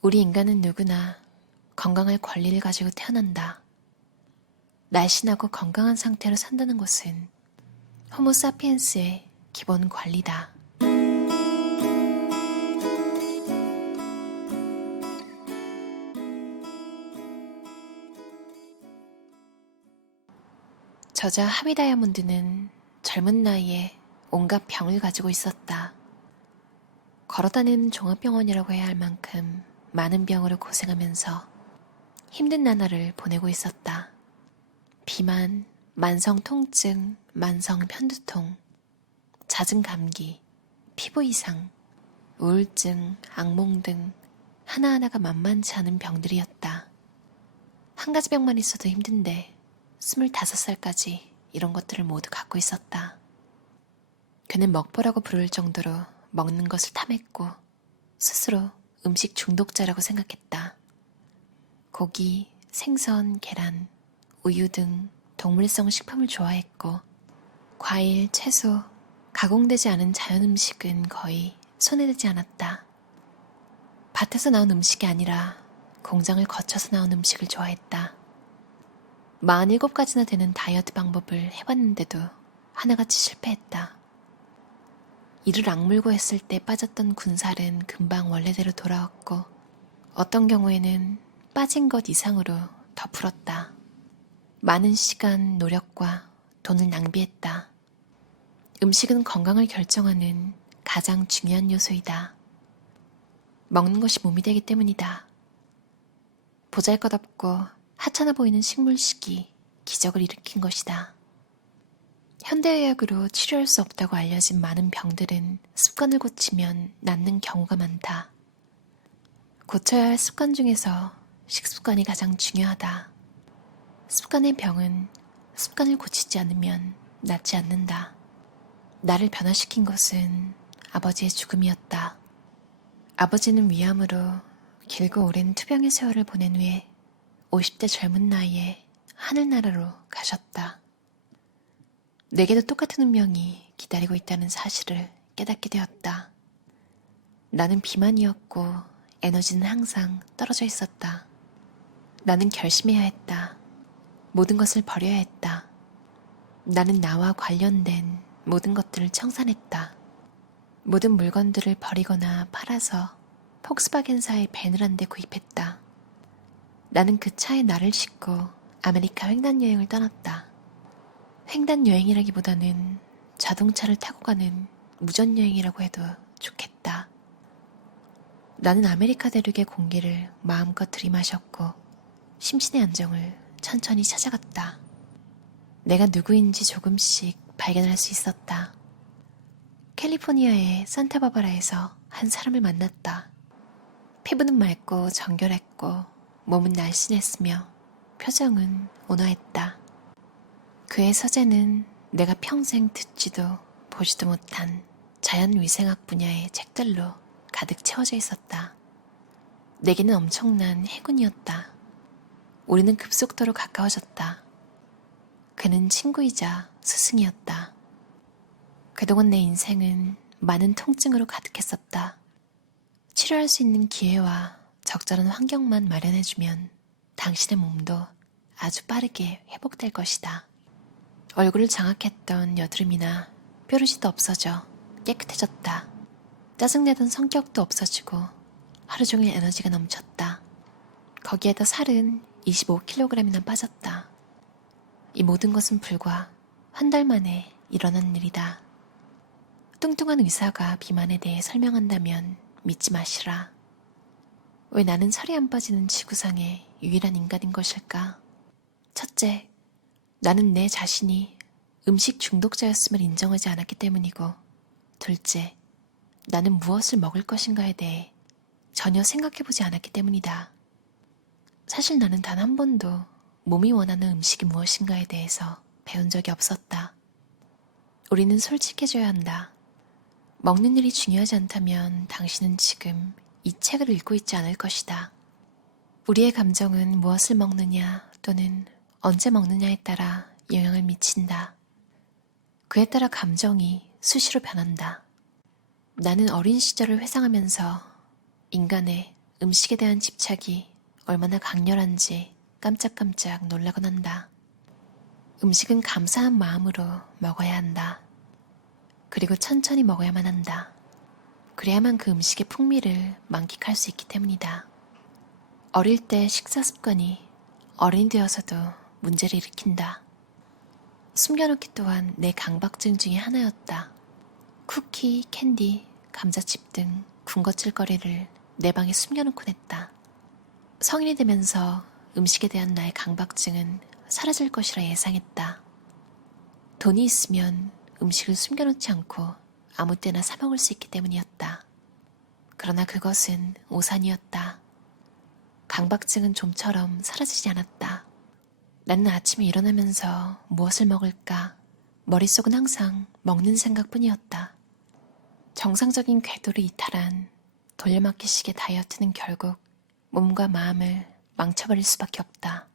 우리 인간은 누구나 건강할 권리를 가지고 태어난다. 날씬하고 건강한 상태로 산다는 것은 호모사피엔스의 기본 권리다. 저자 하비 다이아몬드는 젊은 나이에 온갖 병을 가지고 있었다. 걸어다니는 종합병원이라고 해야 할 만큼 많은 병으로 고생하면서 힘든 나날을 보내고 있었다. 비만, 만성 통증, 만성 편두통, 잦은 감기, 피부 이상, 우울증, 악몽 등 하나하나가 만만치 않은 병들이었다. 한 가지 병만 있어도 힘든데 25살까지 이런 것들을 모두 갖고 있었다. 그는 먹보라고 부를 정도로 먹는 것을 탐했고 스스로 음식 중독자라고 생각했다. 고기, 생선, 계란, 우유 등 동물성 식품을 좋아했고 과일, 채소, 가공되지 않은 자연 음식은 거의 손에 대지 않았다. 밭에서 나온 음식이 아니라 공장을 거쳐서 나온 음식을 좋아했다. 47가지나 되는 다이어트 방법을 해봤는데도 하나같이 실패했다. 이를 악물고 했을 때 빠졌던 군살은 금방 원래대로 돌아왔고 어떤 경우에는 빠진 것 이상으로 더 불었다. 많은 시간, 노력과 돈을 낭비했다. 음식은 건강을 결정하는 가장 중요한 요소이다. 먹는 것이 몸이 되기 때문이다. 보잘것없고 하찮아 보이는 식물식이 기적을 일으킨 것이다. 현대의학으로 치료할 수 없다고 알려진 많은 병들은 습관을 고치면 낫는 경우가 많다. 고쳐야 할 습관 중에서 식습관이 가장 중요하다. 습관의 병은 습관을 고치지 않으면 낫지 않는다. 나를 변화시킨 것은 아버지의 죽음이었다. 아버지는 위암으로 길고 오랜 투병의 세월을 보낸 후에 50대 젊은 나이에 하늘나라로 가셨다. 내게도 똑같은 운명이 기다리고 있다는 사실을 깨닫게 되었다. 나는 비만이었고 에너지는 항상 떨어져 있었다. 나는 결심해야 했다. 모든 것을 버려야 했다. 나는 나와 관련된 모든 것들을 청산했다. 모든 물건들을 버리거나 팔아서 폭스바겐사의 벤을 한 대 구입했다. 나는 그 차에 나를 싣고 아메리카 횡단여행을 떠났다. 횡단여행이라기보다는 자동차를 타고 가는 무전여행이라고 해도 좋겠다. 나는 아메리카 대륙의 공기를 마음껏 들이마셨고 심신의 안정을 천천히 찾아갔다. 내가 누구인지 조금씩 발견할 수 있었다. 캘리포니아의 산타바바라에서 한 사람을 만났다. 피부는 맑고 정결했고 몸은 날씬했으며 표정은 온화했다. 그의 서재는 내가 평생 듣지도 보지도 못한 자연위생학 분야의 책들로 가득 채워져 있었다. 내게는 엄청난 해군이었다. 우리는 급속도로 가까워졌다. 그는 친구이자 스승이었다. 그동안 내 인생은 많은 통증으로 가득했었다. 치료할 수 있는 기회와 적절한 환경만 마련해주면 당신의 몸도 아주 빠르게 회복될 것이다. 얼굴을 장악했던 여드름이나 뾰루지도 없어져 깨끗해졌다. 짜증내던 성격도 없어지고 하루 종일 에너지가 넘쳤다. 거기에다 살은 25kg이나 빠졌다. 이 모든 것은 불과 한 달 만에 일어난 일이다. 뚱뚱한 의사가 비만에 대해 설명한다면 믿지 마시라. 왜 나는 살이 안 빠지는 지구상의 유일한 인간인 것일까? 첫째, 나는 내 자신이 음식 중독자였음을 인정하지 않았기 때문이고, 둘째, 나는 무엇을 먹을 것인가에 대해 전혀 생각해보지 않았기 때문이다. 사실 나는 단 한 번도 몸이 원하는 음식이 무엇인가에 대해서 배운 적이 없었다. 우리는 솔직해져야 한다. 먹는 일이 중요하지 않다면 당신은 지금 이 책을 읽고 있지 않을 것이다. 우리의 감정은 무엇을 먹느냐 또는 언제 먹느냐에 따라 영향을 미친다. 그에 따라 감정이 수시로 변한다. 나는 어린 시절을 회상하면서 인간의 음식에 대한 집착이 얼마나 강렬한지 깜짝깜짝 놀라곤 한다. 음식은 감사한 마음으로 먹어야 한다. 그리고 천천히 먹어야만 한다. 그래야만 그 음식의 풍미를 만끽할 수 있기 때문이다. 어릴 때 식사 습관이 어른이 되어서도 문제를 일으킨다. 숨겨놓기 또한 내 강박증 중에 하나였다. 쿠키, 캔디, 감자칩 등 군것질거리를 내 방에 숨겨놓곤 했다. 성인이 되면서 음식에 대한 나의 강박증은 사라질 것이라 예상했다. 돈이 있으면 음식을 숨겨놓지 않고 아무 때나 사 먹을 수 있기 때문이었다. 그러나 그것은 오산이었다. 강박증은 좀처럼 사라지지 않았다. 나는 아침에 일어나면서 무엇을 먹을까? 머릿속은 항상 먹는 생각뿐이었다. 정상적인 궤도를 이탈한 돌려막기식의 다이어트는 결국 몸과 마음을 망쳐버릴 수밖에 없다.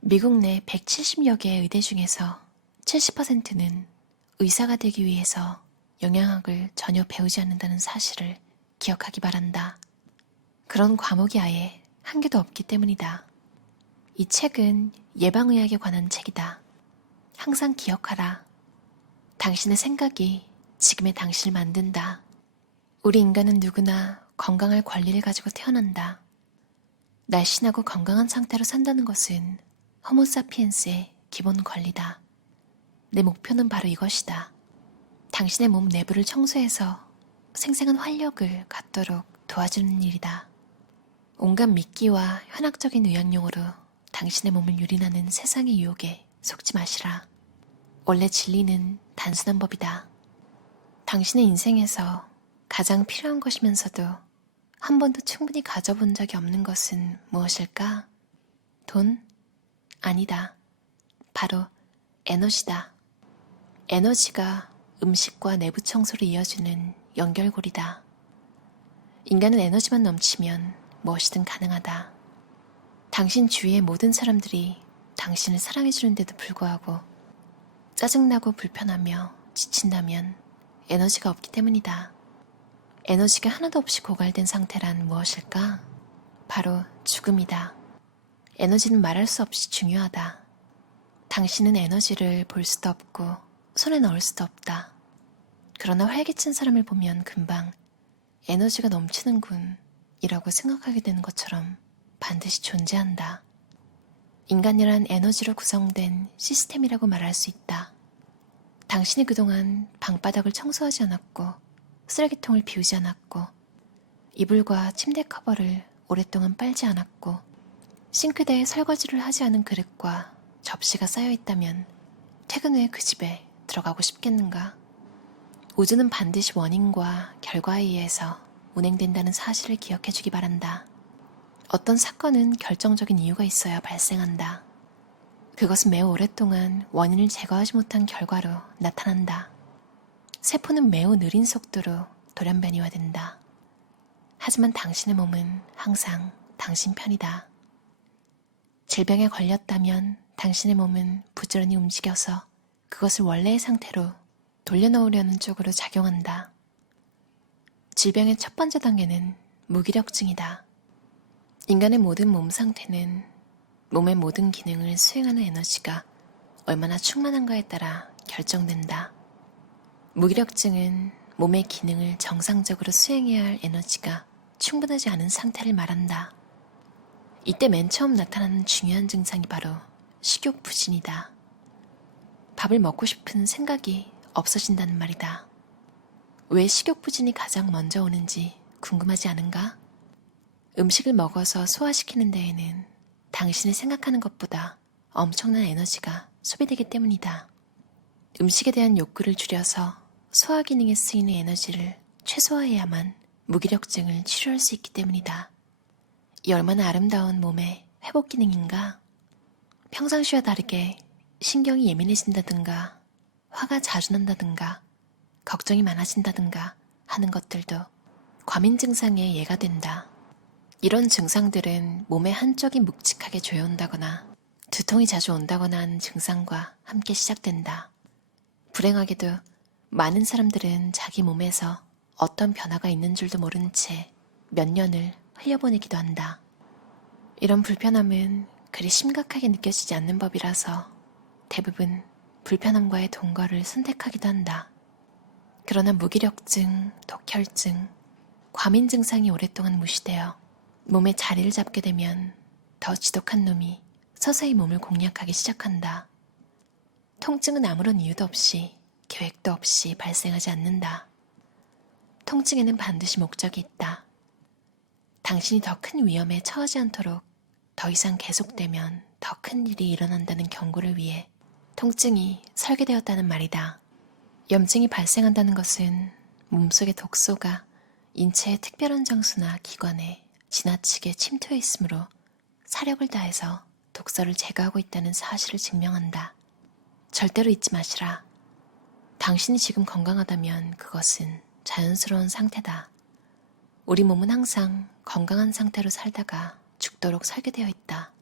미국 내 170여 개의 의대 중에서 70%는 의사가 되기 위해서 영양학을 전혀 배우지 않는다는 사실을 기억하기 바란다. 그런 과목이 아예 한 개도 없기 때문이다. 이 책은 예방의학에 관한 책이다. 항상 기억하라. 당신의 생각이 지금의 당신을 만든다. 우리 인간은 누구나 건강할 권리를 가지고 태어난다. 날씬하고 건강한 상태로 산다는 것은 호모사피엔스의 기본 권리다. 내 목표는 바로 이것이다. 당신의 몸 내부를 청소해서 생생한 활력을 갖도록 도와주는 일이다. 온갖 미끼와 현학적인 의학용어로 당신의 몸을 유린하는 세상의 유혹에 속지 마시라. 원래 진리는 단순한 법이다. 당신의 인생에서 가장 필요한 것이면서도 한 번도 충분히 가져본 적이 없는 것은 무엇일까? 돈? 아니다. 바로 에너지다. 에너지가 음식과 내부 청소를 이어주는 연결고리다. 인간은 에너지만 넘치면 무엇이든 가능하다. 당신 주위의 모든 사람들이 당신을 사랑해주는데도 불구하고 짜증나고 불편하며 지친다면 에너지가 없기 때문이다. 에너지가 하나도 없이 고갈된 상태란 무엇일까? 바로 죽음이다. 에너지는 말할 수 없이 중요하다. 당신은 에너지를 볼 수도 없고 손에 넣을 수도 없다. 그러나 활기찬 사람을 보면 금방 에너지가 넘치는군 이라고 생각하게 되는 것처럼 반드시 존재한다. 인간이란 에너지로 구성된 시스템이라고 말할 수 있다. 당신이 그동안 방바닥을 청소하지 않았고 쓰레기통을 비우지 않았고 이불과 침대 커버를 오랫동안 빨지 않았고 싱크대에 설거지를 하지 않은 그릇과 접시가 쌓여있다면 퇴근 후에 그 집에 들어가고 싶겠는가? 우주는 반드시 원인과 결과에 의해서 운행된다는 사실을 기억해 주기 바란다. 어떤 사건은 결정적인 이유가 있어야 발생한다. 그것은 매우 오랫동안 원인을 제거하지 못한 결과로 나타난다. 세포는 매우 느린 속도로 돌연변이화된다. 하지만 당신의 몸은 항상 당신 편이다. 질병에 걸렸다면 당신의 몸은 부지런히 움직여서 그것을 원래의 상태로 돌려놓으려는 쪽으로 작용한다. 질병의 첫 번째 단계는 무기력증이다. 인간의 모든 몸 상태는 몸의 모든 기능을 수행하는 에너지가 얼마나 충만한가에 따라 결정된다. 무기력증은 몸의 기능을 정상적으로 수행해야 할 에너지가 충분하지 않은 상태를 말한다. 이때 맨 처음 나타나는 중요한 증상이 바로 식욕부진이다. 밥을 먹고 싶은 생각이 없어진다는 말이다. 왜 식욕부진이 가장 먼저 오는지 궁금하지 않은가? 음식을 먹어서 소화시키는 데에는 당신이 생각하는 것보다 엄청난 에너지가 소비되기 때문이다. 음식에 대한 욕구를 줄여서 소화 기능에 쓰이는 에너지를 최소화해야만 무기력증을 치료할 수 있기 때문이다. 이 얼마나 아름다운 몸의 회복 기능인가? 평상시와 다르게 신경이 예민해진다든가 화가 자주 난다든가 걱정이 많아진다든가 하는 것들도 과민 증상의 예가 된다. 이런 증상들은 몸의 한쪽이 묵직하게 조여온다거나 두통이 자주 온다거나 하는 증상과 함께 시작된다. 불행하게도 많은 사람들은 자기 몸에서 어떤 변화가 있는 줄도 모른 채 몇 년을 흘려보내기도 한다. 이런 불편함은 그리 심각하게 느껴지지 않는 법이라서 대부분 불편함과의 동거를 선택하기도 한다. 그러나 무기력증, 독혈증, 과민 증상이 오랫동안 무시되어 몸에 자리를 잡게 되면 더 지독한 놈이 서서히 몸을 공략하기 시작한다. 통증은 아무런 이유도 없이 계획도 없이 발생하지 않는다. 통증에는 반드시 목적이 있다. 당신이 더 큰 위험에 처하지 않도록 더 이상 계속되면 더 큰 일이 일어난다는 경고를 위해 통증이 설계되었다는 말이다. 염증이 발생한다는 것은 몸속의 독소가 인체의 특별한 장소나 기관에 지나치게 침투해 있으므로 사력을 다해서 독소를 제거하고 있다는 사실을 증명한다. 절대로 잊지 마시라. 당신이 지금 건강하다면 그것은 자연스러운 상태다. 우리 몸은 항상 건강한 상태로 살다가 죽도록 설계되어 있다.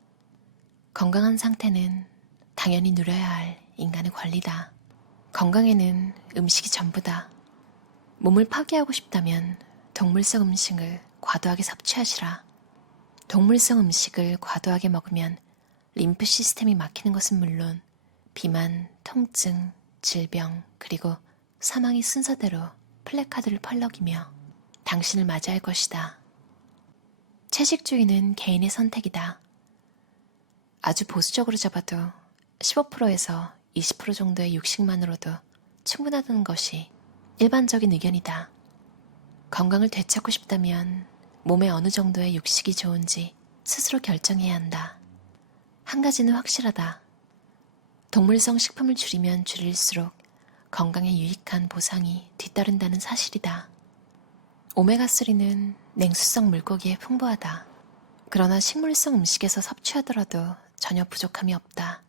건강한 상태는 당연히 누려야 할 인간의 권리다. 건강에는 음식이 전부다. 몸을 파괴하고 싶다면 동물성 음식을 과도하게 섭취하시라. 동물성 음식을 과도하게 먹으면 림프 시스템이 막히는 것은 물론 비만, 통증, 질병, 그리고 사망이 순서대로 플래카드를 펄럭이며 당신을 맞이할 것이다. 채식주의는 개인의 선택이다. 아주 보수적으로 잡아도 15%에서 20% 정도의 육식만으로도 충분하다는 것이 일반적인 의견이다. 건강을 되찾고 싶다면 몸에 어느 정도의 육식이 좋은지 스스로 결정해야 한다. 한 가지는 확실하다. 동물성 식품을 줄이면 줄일수록 건강에 유익한 보상이 뒤따른다는 사실이다. 오메가3는 냉수성 물고기에 풍부하다. 그러나 식물성 음식에서 섭취하더라도 전혀 부족함이 없다.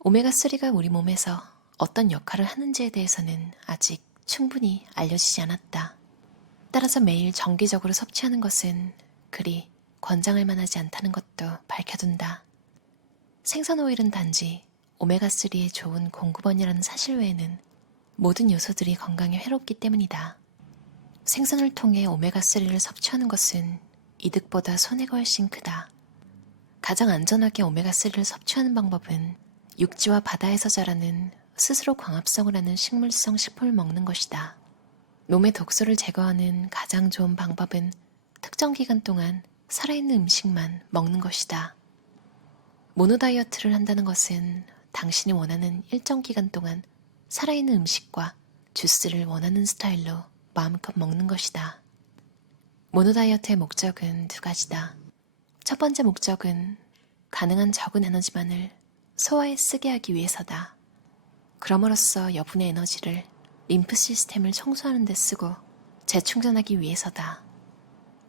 오메가3가 우리 몸에서 어떤 역할을 하는지에 대해서는 아직 충분히 알려지지 않았다. 따라서 매일 정기적으로 섭취하는 것은 그리 권장할 만하지 않다는 것도 밝혀둔다. 생선 오일은 단지 오메가3의 좋은 공급원이라는 사실 외에는 모든 요소들이 건강에 해롭기 때문이다. 생선을 통해 오메가3를 섭취하는 것은 이득보다 손해가 훨씬 크다. 가장 안전하게 오메가3를 섭취하는 방법은 육지와 바다에서 자라는 스스로 광합성을 하는 식물성 식품을 먹는 것이다. 몸의 독소를 제거하는 가장 좋은 방법은 특정 기간 동안 살아있는 음식만 먹는 것이다. 모노다이어트를 한다는 것은 당신이 원하는 일정 기간 동안 살아있는 음식과 주스를 원하는 스타일로 마음껏 먹는 것이다. 모노다이어트의 목적은 두 가지다. 첫 번째 목적은 가능한 적은 에너지만을 소화에 쓰게 하기 위해서다. 그럼으로써 여분의 에너지를 림프 시스템을 청소하는 데 쓰고 재충전하기 위해서다.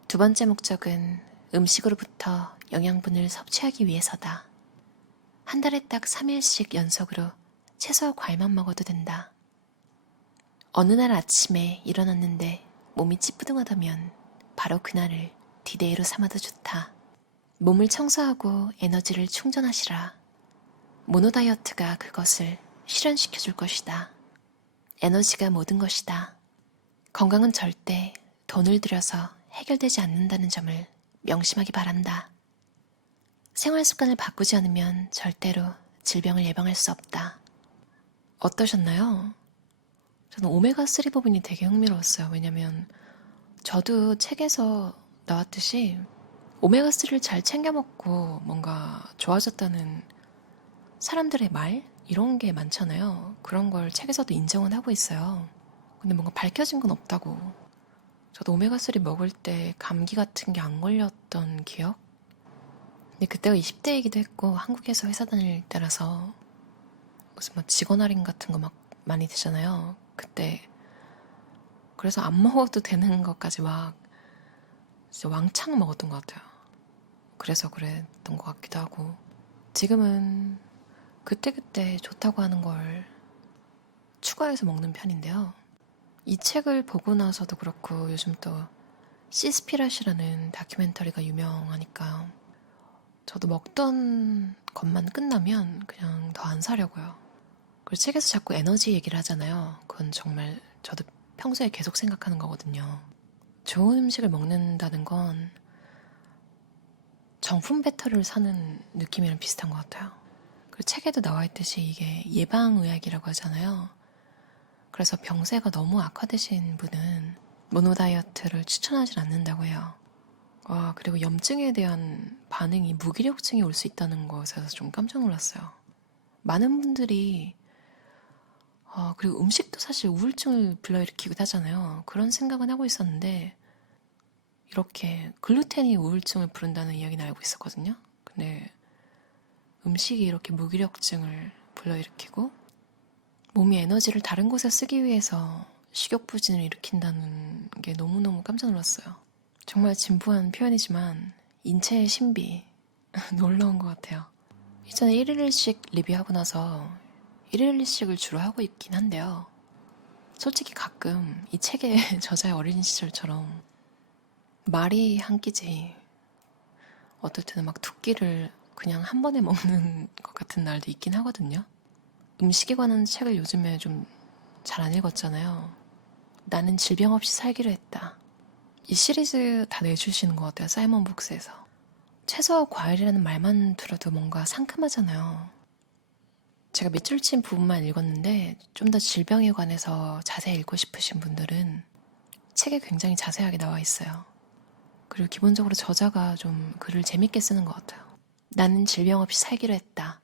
두 번째 목적은 음식으로부터 영양분을 섭취하기 위해서다. 한 달에 딱 3일씩 연속으로 채소와 과일만 먹어도 된다. 어느 날 아침에 일어났는데 몸이 찌뿌둥하다면 바로 그날을 디데이로 삼아도 좋다. 몸을 청소하고 에너지를 충전하시라. 모노다이어트가 그것을 실현시켜 줄 것이다. 에너지가 모든 것이다. 건강은 절대 돈을 들여서 해결되지 않는다는 점을 명심하기 바란다. 생활 습관을 바꾸지 않으면 절대로 질병을 예방할 수 없다. 어떠셨나요? 저는 오메가3 부분이 되게 흥미로웠어요. 왜냐면 저도 책에서 나왔듯이 오메가3를 잘 챙겨 먹고 뭔가 좋아졌다는 사람들의 말? 이런 게 많잖아요. 그런 걸 책에서도 인정은 하고 있어요. 근데 뭔가 밝혀진 건 없다고. 저도 오메가3 먹을 때 감기 같은 게 안 걸렸던 기억? 근데 그때가 20대이기도 했고 한국에서 회사 다닐 때라서 무슨 막 직원 할인 같은 거 막 많이 되잖아요. 그때 그래서 안 먹어도 되는 것까지 막 진짜 왕창 먹었던 것 같아요. 그래서 그랬던 것 같기도 하고 지금은 그때그때 좋다고 하는 걸 추가해서 먹는 편인데요. 이 책을 보고 나서도 그렇고 요즘 또 시스피라시라는 다큐멘터리가 유명하니까 저도 먹던 것만 끝나면 그냥 더 안 사려고요. 그리고 책에서 자꾸 에너지 얘기를 하잖아요. 그건 정말 저도 평소에 계속 생각하는 거거든요. 좋은 음식을 먹는다는 건 정품 배터리를 사는 느낌이랑 비슷한 것 같아요. 그리고 책에도 나와 있듯이 이게 예방의학이라고 하잖아요. 그래서 병세가 너무 악화되신 분은 모노다이어트를 추천하진 않는다고 해요. 그리고 염증에 대한 반응이 무기력증이 올 수 있다는 것에서 좀 깜짝 놀랐어요. 많은 분들이 그리고 음식도 사실 우울증을 불러일으키기도 하잖아요. 그런 생각은 하고 있었는데 이렇게 글루텐이 우울증을 부른다는 이야기는 알고 있었거든요. 근데 음식이 이렇게 무기력증을 불러일으키고 몸이 에너지를 다른 곳에 쓰기 위해서 식욕부진을 일으킨다는 게 너무너무 깜짝 놀랐어요. 정말 진부한 표현이지만 인체의 신비 놀라운 것 같아요. 이전에 1일1식 리뷰하고 나서 1일1식을 주로 하고 있긴 한데요. 솔직히 가끔 이 책의 저자의 어린 시절처럼 말이 한 끼지 어떨 때는 막 두 끼를 그냥 한 번에 먹는 것 같은 날도 있긴 하거든요. 음식에 관한 책을 요즘에 좀 잘 안 읽었잖아요. 나는 질병 없이 살기로 했다. 이 시리즈 다 내주시는 것 같아요. 사이먼 북스에서. 채소와 과일이라는 말만 들어도 뭔가 상큼하잖아요. 제가 밑줄 친 부분만 읽었는데 좀 더 질병에 관해서 자세히 읽고 싶으신 분들은 책에 굉장히 자세하게 나와 있어요. 그리고 기본적으로 저자가 좀 글을 재밌게 쓰는 것 같아요. 나는 질병 없이 살기로 했다.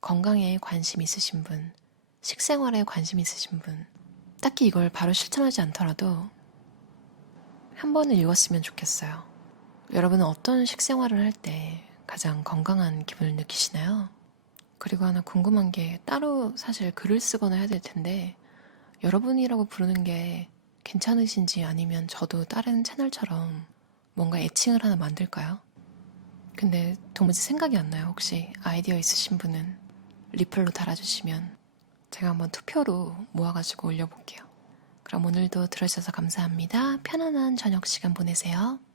건강에 관심 있으신 분, 식생활에 관심 있으신 분, 딱히 이걸 바로 실천하지 않더라도 한 번은 읽었으면 좋겠어요. 여러분은 어떤 식생활을 할 때 가장 건강한 기분을 느끼시나요? 그리고 하나 궁금한 게 따로 사실 글을 쓰거나 해야 될 텐데 여러분이라고 부르는 게 괜찮으신지 아니면 저도 다른 채널처럼 뭔가 애칭을 하나 만들까요? 근데 도무지 생각이 안 나요. 혹시 아이디어 있으신 분은 리플로 달아주시면 제가 한번 투표로 모아가지고 올려볼게요. 그럼 오늘도 들어주셔서 감사합니다. 편안한 저녁 시간 보내세요.